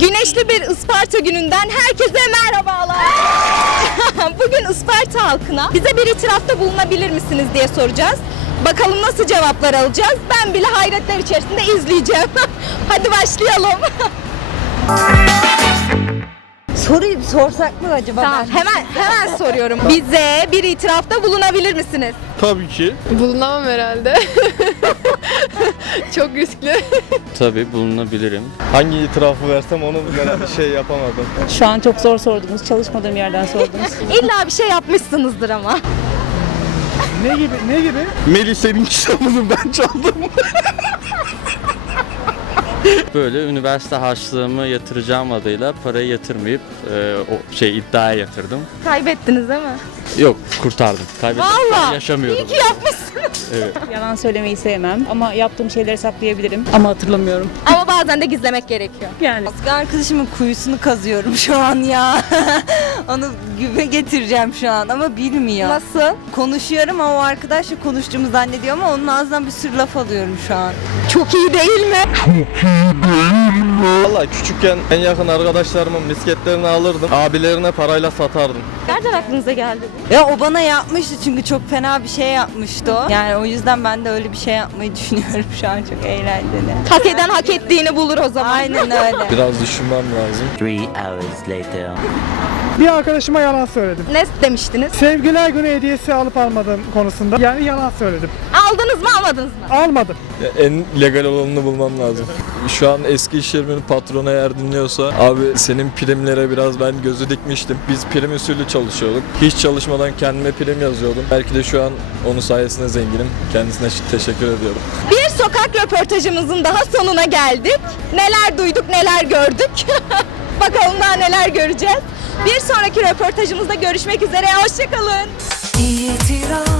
Güneşli bir Isparta gününden herkese merhabalar. Bugün Isparta halkına bize bir itirafta bulunabilir misiniz diye soracağız. Bakalım nasıl cevaplar alacağız. Ben bile hayretler içerisinde izleyeceğim. Hadi başlayalım. Soruyu sorsak mı acaba? tamam, hemen hemen soruyorum. Bize bir itirafta bulunabilir misiniz? Tabii ki. Bulunamam herhalde. Çok riskli. Tabii bulunabilirim. Hangi itirafı versem onu ben şey yapamadım. Şu an çok zor sordunuz. Çalışmadığım yerden sordunuz. İlla bir şey yapmışsınızdır ama. Ne gibi? Ne gibi? Melih senin kitabını ben çaldım. Böyle üniversite harçlığımı yatıracağım adıyla parayı yatırmayıp e, o şey iddiaya yatırdım. Kaybettiniz değil mi? Yok kurtardım. Kaybettim. Vallahi. Yaşamıyorum. İyi ki yapmışsınız. Evet. Yalan söylemeyi sevmem ama yaptığım şeyleri saklayabilirim ama hatırlamıyorum. Ama bazen de gizlemek gerekiyor. Yani Eski arkadaşımın kuyusunu kazıyorum şu an ya. Onu güve getireceğim şu an ama bilmiyor. Nasıl? Konuşuyorum ama o arkadaşla konuştuğumu zannediyor ama onun ağzından bir sürü laf alıyorum şu an. Çok iyi değil mi? Valla küçükken en yakın arkadaşlarımın misketlerini alırdım. Abilerine parayla satardım. Nereden aklınıza geldi bu? Ya o bana yapmıştı çünkü çok fena bir şey yapmıştı o. Yani o yüzden ben de öyle bir şey yapmayı düşünüyorum şu an çok eğlenceli. Hak eden hak ettiğini bulur o zaman. Aynen öyle. Biraz düşünmem lazım. Three hours later. Bir arkadaşıma yalan söyledim. Ne demiştiniz? Sevgiler günü hediyesi alıp almadığım konusunda. Yani yalan söyledim. Aldınız mı almadınız mı? Almadım. En legal olanını bulmam lazım. Şu an eski iş yerimin patronu eğer dinliyorsa abi senin primlere biraz ben gözü dikmiştim. Biz prim usulü çalışıyorduk. Hiç çalışmadan kendime prim yazıyordum. Belki de şu an onun sayesinde zenginim. Kendisine teşekkür ediyorum. Bir sokak röportajımızın daha sonuna geldik. Neler duyduk neler gördük. Bakalım daha neler göreceğiz. Bir sonraki röportajımızda görüşmek üzere. Hoşçakalın. İtiraf